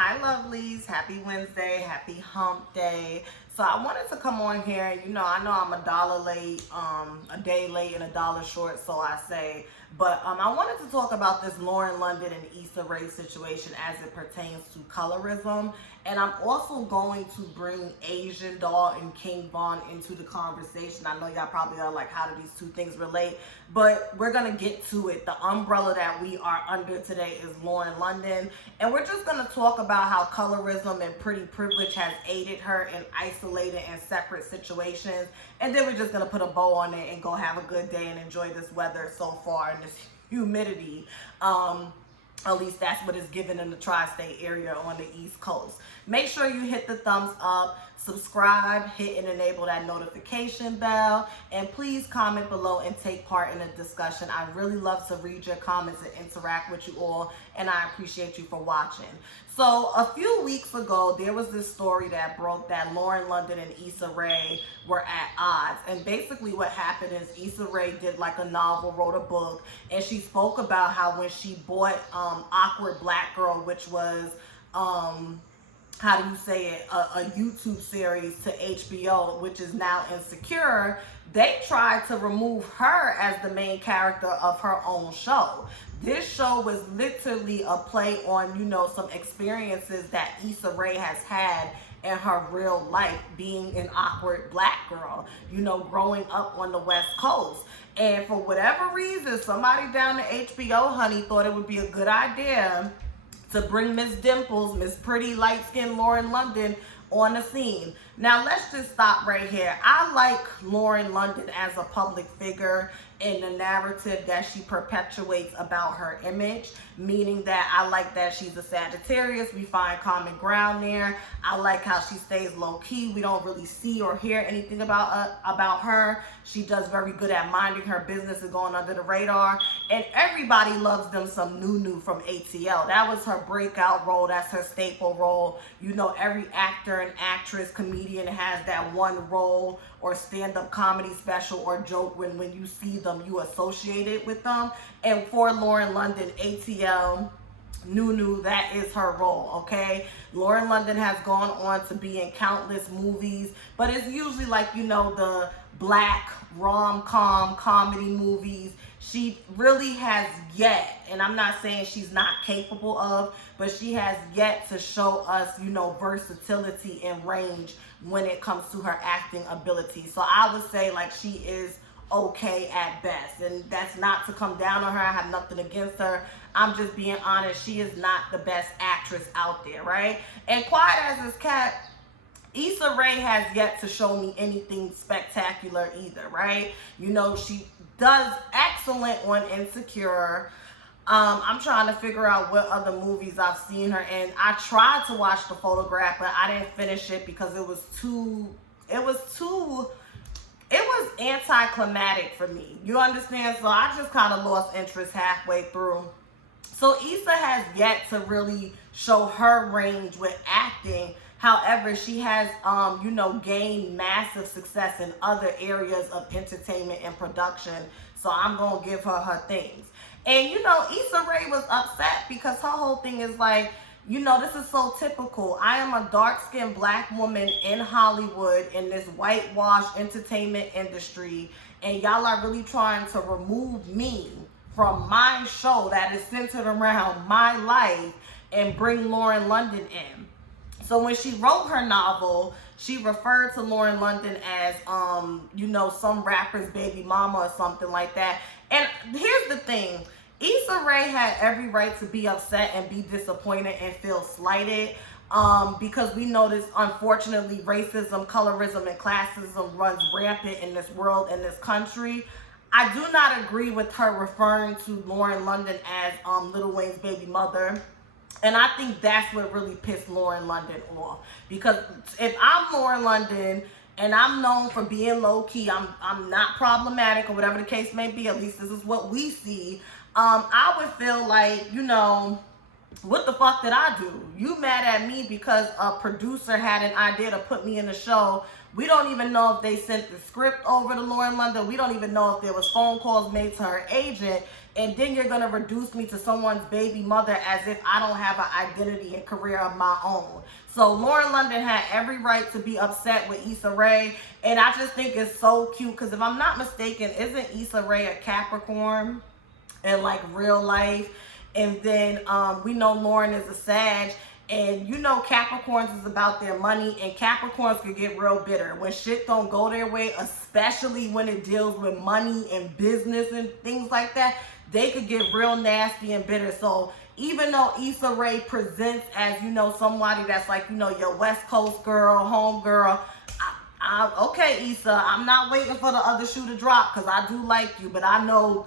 Hi lovelies, happy Wednesday, happy hump day. So I wanted to come on here. I know I'm a dollar late, a day late and a dollar short, so I say. But I wanted to talk about this Lauren London and Issa Rae situation as it pertains to colorism. And I'm also going to bring Asian Doll and King Von into the conversation. I know y'all probably are like, how do these two things relate? But we're going to get to it. The umbrella that we are under today is Lauren London. And we're just going to talk about how colorism and pretty privilege has aided her in isolated and separate situations. And then we're just going to put a bow on it and go have a good day and enjoy this weather so far and this humidity. At least that's what is given in the tri-state area on the East Coast. Make sure you hit the thumbs up, subscribe, hit and enable that notification bell, and please comment below and take part in the discussion. I really love to read your comments and interact with you all, and I appreciate you for watching. So a few weeks ago, there was this story that broke that Lauren London and Issa Rae were at odds. And basically what happened is Issa Rae did like a novel, wrote a book, and she spoke about how when she bought Awkward Black Girl, which was, how do you say it, a YouTube series to HBO, which is now Insecure, they tried to remove her as the main character of her own show. This show was literally a play on, some experiences that Issa Rae has had in her real life, being an awkward black girl, growing up on the West Coast. And for whatever reason, somebody down at HBO, honey, thought it would be a good idea to bring Miss Dimples, Miss Pretty Light-Skinned Lauren London on the scene. Now, let's just stop right here. I like Lauren London as a public figure in the narrative that she perpetuates about her image, meaning that I like that she's a Sagittarius. We find common ground there. I like how she stays low-key. We don't really see or hear anything about her. She does very good at minding her business and going under the radar. And everybody loves them some Nunu from ATL. That was her breakout role. That's her staple role. Every actor and actress, comedian has that one role or stand-up comedy special or joke when you see them, you associate it with them. And for Lauren London, ATL, Nunu, that is her role, okay? Lauren London has gone on to be in countless movies, but it's usually like, the black rom-com comedy movies. She really has yet, and I'm not saying she's not capable of, but she has yet to show us, versatility and range when it comes to her acting ability. So I would say like she is okay at best, and that's not to come down on her. I have nothing against her. I'm just being honest. She is not the best actress out there, right? And quiet as this cat, Issa Rae has yet to show me anything spectacular either, right? She does excellent on Insecure. I'm trying to figure out what other movies I've seen her in. I tried to watch The Photograph, but I didn't finish it because it was anticlimactic for me. You understand? So I just kind of lost interest halfway through. So Issa has yet to really show her range with acting. However, she has, gained massive success in other areas of entertainment and production. So I'm going to give her her things. And, Issa Rae was upset because her whole thing is like, this is so typical. I am a dark-skinned black woman in Hollywood in this whitewashed entertainment industry. And y'all are really trying to remove me from my show that is centered around my life and bring Lauren London in. So when she wrote her novel, she referred to Lauren London as, some rapper's baby mama or something like that. And here's the thing. Issa Rae had every right to be upset and be disappointed and feel slighted because we know this, unfortunately, racism, colorism, and classism runs rampant in this world, in this country. I do not agree with her referring to Lauren London as Lil Wayne's baby mother. And I think that's what really pissed Lauren London off. Because if I'm Lauren London and I'm known for being low-key, I'm not problematic or whatever the case may be, at least this is what we see, I would feel like, what the fuck did I do? You mad at me because a producer had an idea to put me in the show. We don't even know if they sent the script over to Lauren London. We don't even know if there was phone calls made to her agent. and then you're going to reduce me to someone's baby mother as if I don't have an identity and career of my own. So Lauren London had every right to be upset with Issa Rae, and I just think it's so cute because if I'm not mistaken, isn't Issa Rae a Capricorn in like real life? And then we know Lauren is a Sag, and you know Capricorns is about their money, and Capricorns can get real bitter when shit don't go their way, especially when it deals with money and business and things like that. They could get real nasty and bitter. So even though Issa Rae presents as, you know, somebody that's like, you know, your West Coast girl, home girl, okay, Issa, I'm not waiting for the other shoe to drop because I do like you, but I know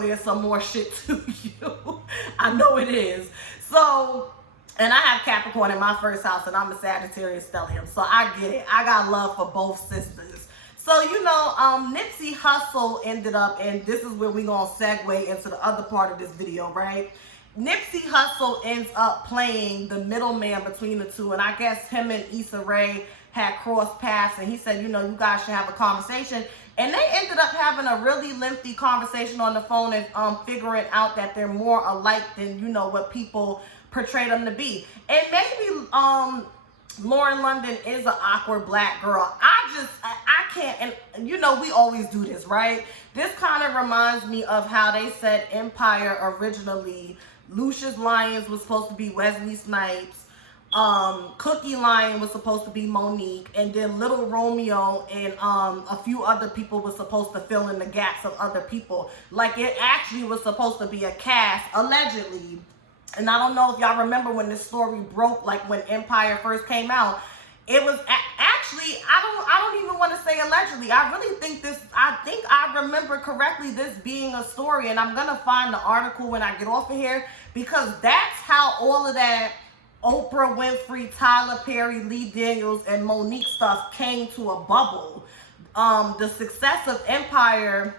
there's some more shit to you. I know it is. So, and I have Capricorn in my first house, and I'm a Sagittarius stellium, so I get it. I got love for both sisters. So, you know, Nipsey Hussle ended up, and this is where we're going to segue into the other part of this video, right? Nipsey Hussle ends up playing the middleman between the two, and I guess him and Issa Rae had crossed paths, and he said, you know, you guys should have a conversation. And they ended up having a really lengthy conversation on the phone and figuring out that they're more alike than, you know, what people portray them to be. And maybe Lauren London is an awkward black girl. I can't, and you know, we always do this, right? This kind of reminds me of how they said Empire originally. Lucius Lyons was supposed to be Wesley Snipes. Cookie Lion was supposed to be Monique, and then Little Romeo and a few other people were supposed to fill in the gaps of other people. Like it actually was supposed to be a cast, allegedly. And I don't know if y'all remember when this story broke, like when Empire first came out. It was actually, I don't even want to say allegedly. I really think I remember correctly this being a story, and I'm gonna find the article when I get off of here, because that's how all of that Oprah Winfrey, Tyler Perry, Lee Daniels, and Monique stuff came to a bubble. The success of Empire,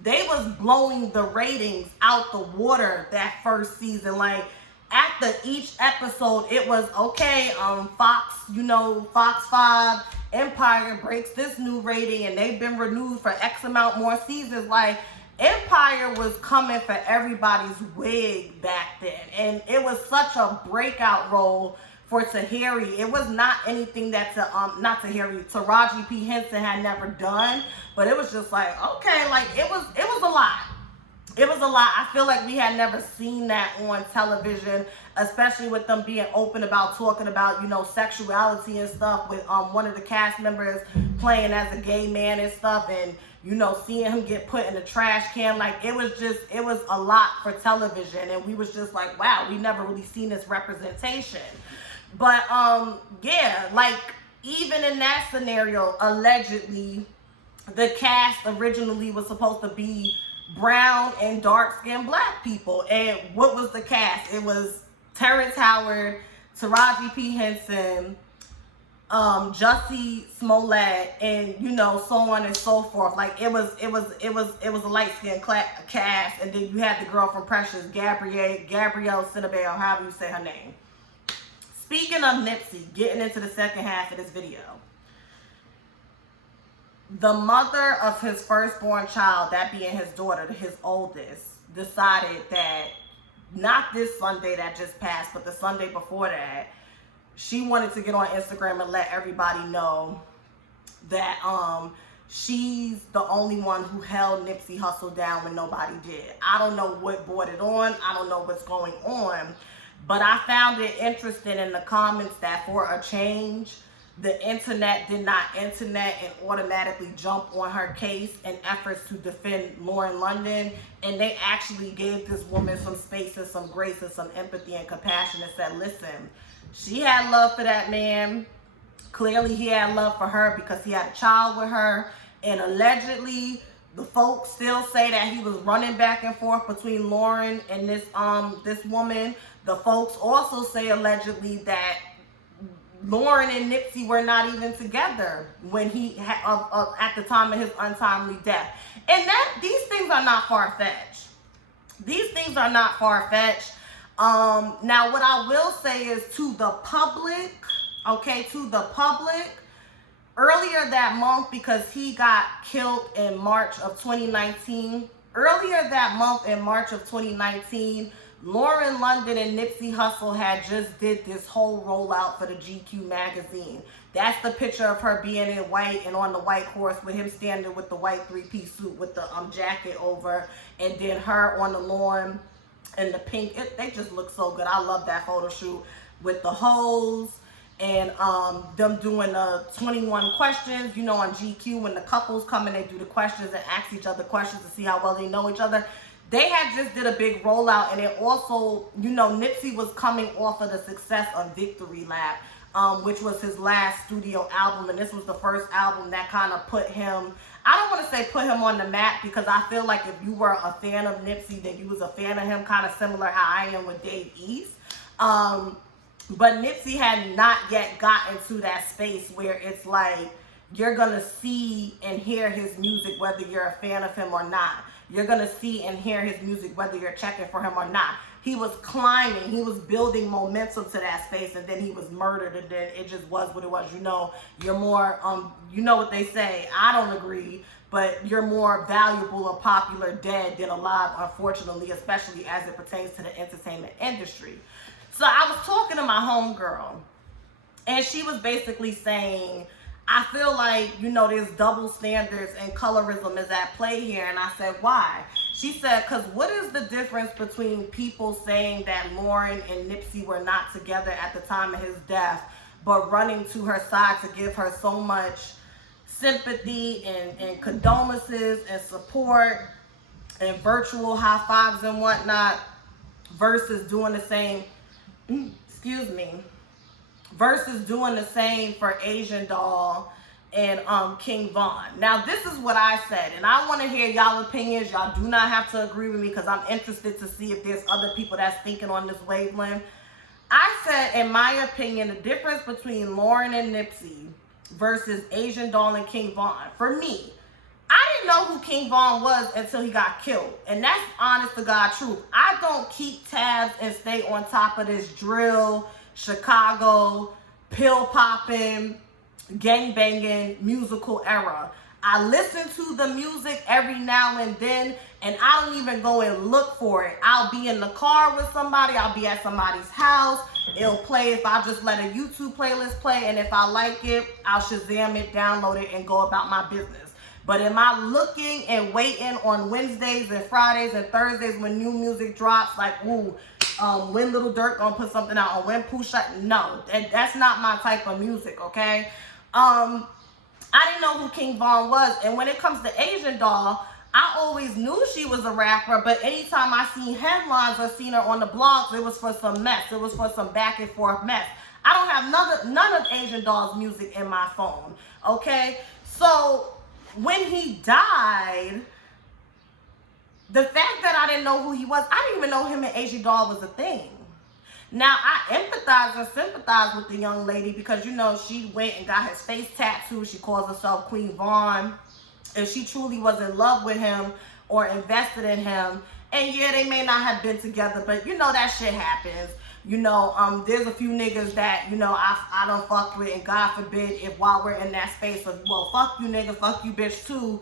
they was blowing the ratings out the water that first season. Like after each episode, it was okay. Fox, you know, Fox 5, Empire breaks this new rating, and they've been renewed for X amount more seasons. Like Empire was coming for everybody's wig back then, and it was such a breakout role for Tahiri. It was not anything that Taraji P. Henson had never done, but it was just like, okay, like it was a lot. It was a lot. I feel like we had never seen that on television, especially with them being open about talking about, you know, sexuality and stuff, with one of the cast members playing as a gay man and stuff, and you know, seeing him get put in the trash can. Like it was a lot for television, and we was just like, wow, we never really seen this representation. But yeah, like even in that scenario, allegedly the cast originally was supposed to be brown and dark-skinned black people. And what was the cast? It was Terrence Howard, Taraji P. Henson, Jussie Smollett, and you know, so on and so forth. Like it was a light-skinned cast, and then you had the girl from Precious, Gabrielle Cinnabelle, however you say her name. Speaking of Nipsey, getting into the second half of this video, the mother of his firstborn child, that being his daughter, his oldest, decided that not this Sunday that just passed, but the Sunday before that, she wanted to get on Instagram and let everybody know that she's the only one who held Nipsey Hussle down when nobody did. I don't know what brought it on. I don't know what's going on. But I found it interesting in the comments that for a change, the internet did not internet and automatically jump on her case in efforts to defend Lauren London. And they actually gave this woman some space and some grace and some empathy and compassion and said, listen, she had love for that man. Clearly he had love for her because he had a child with her. And allegedly, the folks still say that he was running back and forth between Lauren and this woman. The folks also say allegedly that Lauren and Nipsey were not even together when he at the time of his untimely death. And these things are not far-fetched. These things are not far-fetched. Now, what I will say is to the public, okay, to the public, earlier that month, because he got killed in March of 2019, Earlier that month in March of 2019, Lauren London and Nipsey Hussle had just did this whole rollout for the GQ magazine. That's the picture of her being in white and on the white horse with him standing with the white three-piece suit with the jacket over, and then her on the lawn in the pink. They just look so good. I love that photo shoot with the hose and them doing the 21 questions, you know, on GQ. When the couples come and they do the questions and ask each other questions to see how well they know each other. They had just did a big rollout, and it also, you know, Nipsey was coming off of the success of Victory Lap, which was his last studio album, and this was the first album that kind of put him, I don't want to say put him on the map, because I feel like if you were a fan of Nipsey, then you was a fan of him, kind of similar how I am with Dave East. But Nipsey had not yet gotten to that space where it's like you're going to see and hear his music whether you're a fan of him or not. You're going to see and hear his music whether you're checking for him or not. He was climbing. He was building momentum to that space, and then he was murdered, and then it just was what it was. You know, you're more, you know what they say, I don't agree, but you're more valuable or popular dead than alive, unfortunately, especially as it pertains to the entertainment industry. So I was talking to my homegirl, and she was basically saying, I feel like, you know, there's double standards and colorism is at play here. And I said, why? She said, because what is the difference between people saying that Lauren and Nipsey were not together at the time of his death, but running to her side to give her so much sympathy and condolences and support and virtual high fives and whatnot, versus doing the same, excuse me, versus doing the same for Asian Doll and King Von. Now, this is what I said, and I want to hear y'all opinions. Y'all do not have to agree with me, because I'm interested to see if there's other people that's thinking on this wavelength. I said, in my opinion, the difference between Lauren and Nipsey versus Asian Doll and King Von, for me, I didn't know who King Von was until he got killed. And that's honest to God truth. I don't keep tabs and stay on top of this drill, Chicago, pill popping, gang banging musical era. I listen to the music every now and then, and I don't even go and look for it. I'll be in the car with somebody, I'll be at somebody's house, it'll play if I just let a YouTube playlist play, and if I like it, I'll Shazam it, download it, and go about my business. But am I looking and waiting on Wednesdays and Fridays and Thursdays when new music drops, like, ooh, when Little Durk gonna put something out, or when Pooh shot? No, that's not my type of music, okay? I didn't know who King Von was, and when it comes to Asian Doll, I always knew she was a rapper, but anytime I seen headlines or seen her on the blogs, it was for some mess. It was for some back and forth mess. I don't have none of Asian Doll's music in my phone, okay? So when he died, the fact that I didn't know who he was, I didn't even know him and Asian Doll was a thing. Now, I empathize and sympathize with the young lady, because, you know, she went and got his face tattooed. She calls herself Queen Vaughn. And she truly was in love with him or invested in him. And yeah, they may not have been together, but, you know, that shit happens. You know, there's a few niggas that, you know, I don't fuck with, and God forbid if while we're in that space of, well, fuck you nigga, fuck you bitch too,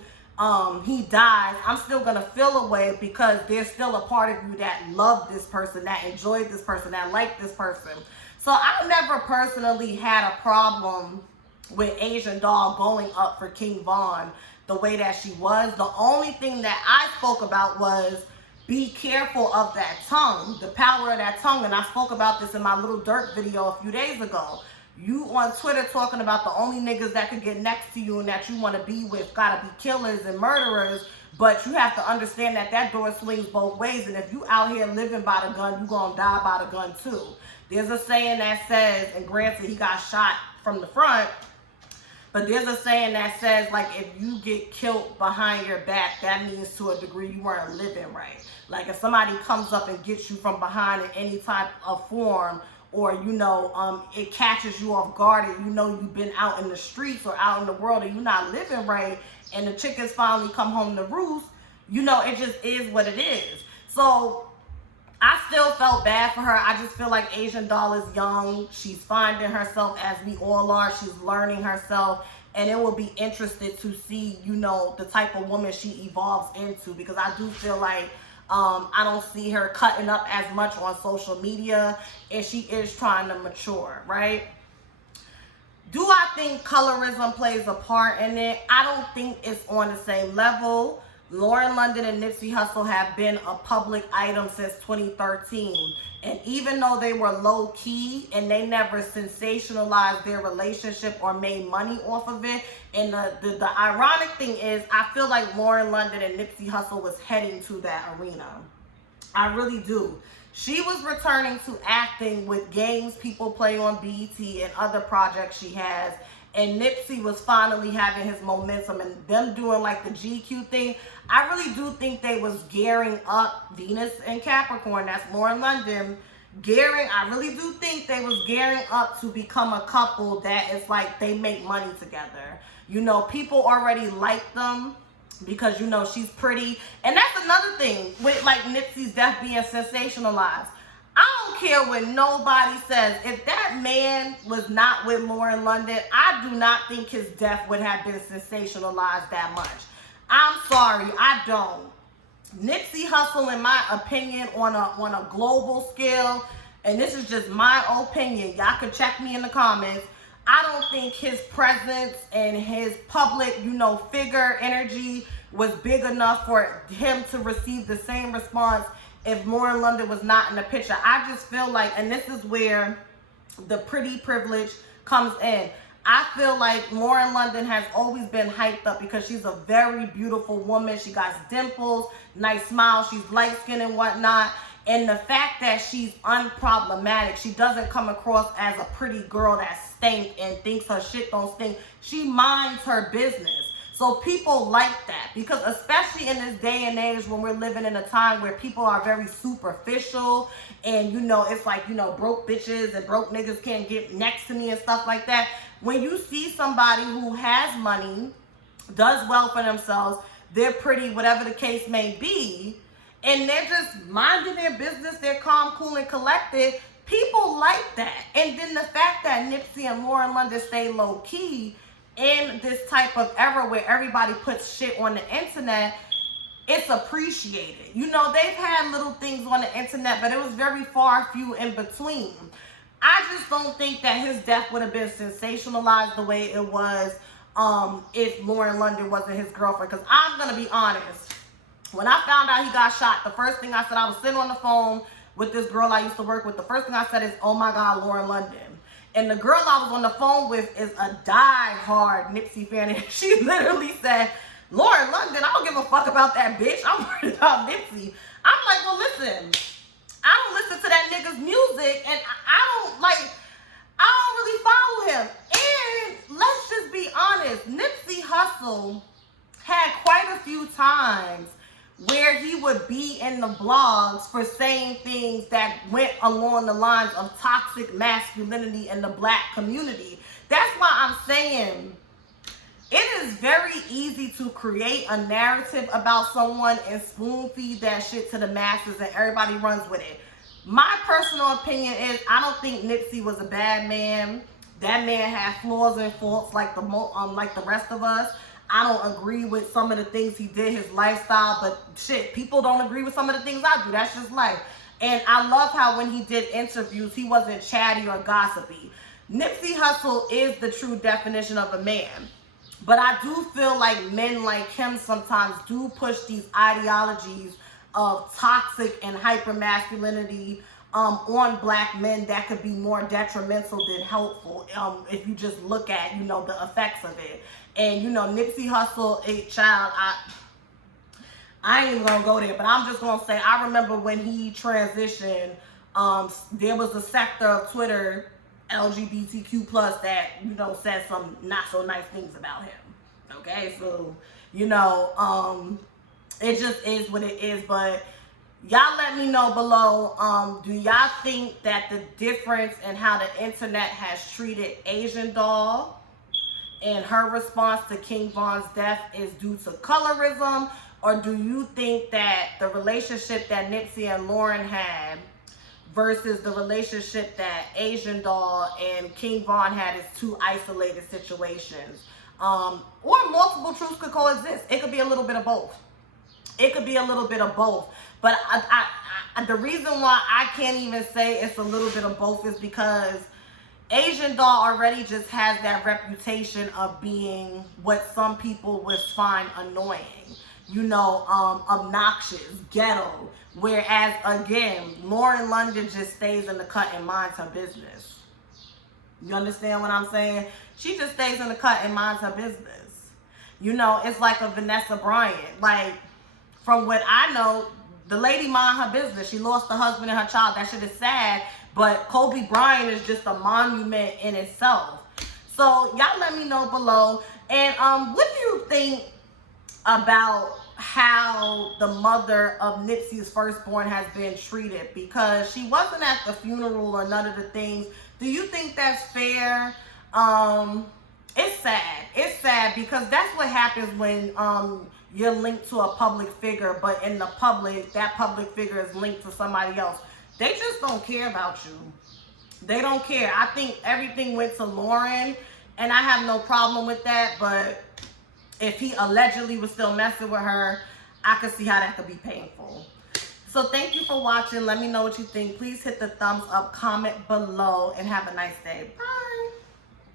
he dies, I'm still gonna feel a way, because there's still a part of you that loved this person, that enjoyed this person, that liked this person. So I never personally had a problem with Asian Doll going up for King Von the way that she was. The only thing that I spoke about was, be careful of that tongue, the power of that tongue. And I spoke about this in my Little Durk video a few days ago. You on Twitter talking about the only niggas that could get next to you and that you want to be with gotta be killers and murderers, but you have to understand that that door swings both ways, and if you out here living by the gun, you gonna die by the gun too. There's a saying that says, and granted he got shot from the front, but there's a saying that says, like, if you get killed behind your back, that means to a degree you weren't living right. Like, if somebody comes up and gets you from behind in any type of form, or, you know, it catches you off guard, and you know you've been out in the streets or out in the world and you're not living right, and the chickens finally come home to roost, you know, it just is what it is. So I still felt bad for her. I just feel like Asian Doll is young. She's finding herself, as we all are. She's learning herself. and it will be interested to see, you know, the type of woman she evolves into, because I do feel like I don't see her cutting up as much on social media, and she is trying to mature, right? Do I think colorism plays a part in it? I don't think it's on the same level. Lauren London and Nipsey Hussle have been a public item since 2013. And even though they were low key and they never sensationalized their relationship or made money off of it, and the ironic thing is, I feel like Lauren London and Nipsey Hussle was heading to that arena. I really do. She was returning to acting with games people play on BET and other projects she has. And Nipsey was finally having his momentum, and them doing like the GQ thing. I really do think they was gearing up, Venus and Capricorn, that's Lauren London, I really do think they was gearing up to become a couple that is like they make money together. You know, people already like them because, you know, she's pretty. And that's another thing with like Nipsey's death being sensationalized. I don't care what nobody says. If that man was not with Lauren London, I do not think his death would have been sensationalized that much. I'm sorry, I don't. Nipsey Hussle, in my opinion, on a global scale, and this is just my opinion, y'all can check me in the comments, I don't think his presence and his public, you know, figure energy was big enough for him to receive the same response if Lauren London was not in the picture. I just feel like, and this is where the pretty privilege comes in, I feel like Lauren London has always been hyped up because she's a very beautiful woman. She got dimples, nice smile, she's light-skinned and whatnot. And the fact that she's unproblematic, she doesn't come across as a pretty girl that stink and thinks her shit don't stink. She minds her business. So people like that, because especially in this day and age when we're living in a time where people are very superficial, and, you know, it's like, you know, broke bitches and broke niggas can't get next to me and stuff like that. When you see somebody who has money, does well for themselves, they're pretty, whatever the case may be, and they're just minding their business, they're calm, cool, and collected, people like that. And then the fact that Nipsey and Lauren London stay low key in this type of era where everybody puts shit on the internet, it's appreciated. You know, they've had little things on the internet, but it was very far few in between. I just don't think that his death would have been sensationalized the way it was if Lauren London wasn't his girlfriend. Because I'm going to be honest, when I found out he got shot, the first thing I said, I was sitting on the phone with this girl I used to work with. The first thing I said is, oh my God, Lauren London. And the girl I was on the phone with is a die-hard Nipsey fan. And she literally said, Lauren London, I don't give a fuck about that bitch. I'm worried about Nipsey. I'm like, well, listen, I don't listen to that nigga's music, and I don't really follow him. And let's just be honest, Nipsey Hussle had quite a few times where he would be in the blogs for saying things that went along the lines of toxic masculinity in the black community. That's why I'm saying it is very easy to create a narrative about someone and spoon feed that shit to the masses and everybody runs with it. My personal opinion is, I don't think Nipsey was a bad man. That man had flaws and faults like the rest of us. I don't agree with some of the things he did, his lifestyle, but shit, people don't agree with some of the things I do. That's just life. And I love how when he did interviews, he wasn't chatty or gossipy. Nipsey Hussle is the true definition of a man. But I do feel like men like him sometimes do push these ideologies of toxic and hyper-masculinity on black men that could be more detrimental than helpful if you just look at, you know, the effects of it. And, you know, Nipsey Hussle, a child, I ain't even gonna go there, but I'm just gonna say, I remember when he transitioned, there was a sector of Twitter, LGBTQ+, that, you know, said some not so nice things about him. Okay, so, you know, it just is what it is. But y'all let me know below, do y'all think that the difference in how the internet has treated Asian Doll and her response to King Von's death is due to colorism? Or do you think that the relationship that Nipsey and Lauren had versus the relationship that Asian Doll and King Von had is two isolated situations? or multiple truths could coexist. It could be a little bit of both. It could be a little bit of both. But the reason why I can't even say it's a little bit of both is because Asian doll already just has that reputation of being what some people would find annoying, you know, obnoxious, ghetto. Whereas, again, Lauren London just stays in the cut and minds her business. You understand what I'm saying? She just stays in the cut and minds her business. You know, it's like a Vanessa Bryant. Like, from what I know, the lady mind her business. She lost her husband and her child. That shit is sad. But Kobe Bryant is just a monument in itself. So y'all let me know below. And what do you think about how the mother of Nipsey's firstborn has been treated? Because she wasn't at the funeral or none of the things. Do you think that's fair? It's sad. It's sad because that's what happens when you're linked to a public figure, but in the public, that public figure is linked to somebody else. They just don't care about you. They don't care. I think everything went to Lauren, and I have no problem with that, but if he allegedly was still messing with her, I could see how that could be painful. So thank you for watching. Let me know what you think. Please hit the thumbs up, comment below, and have a nice day. Bye.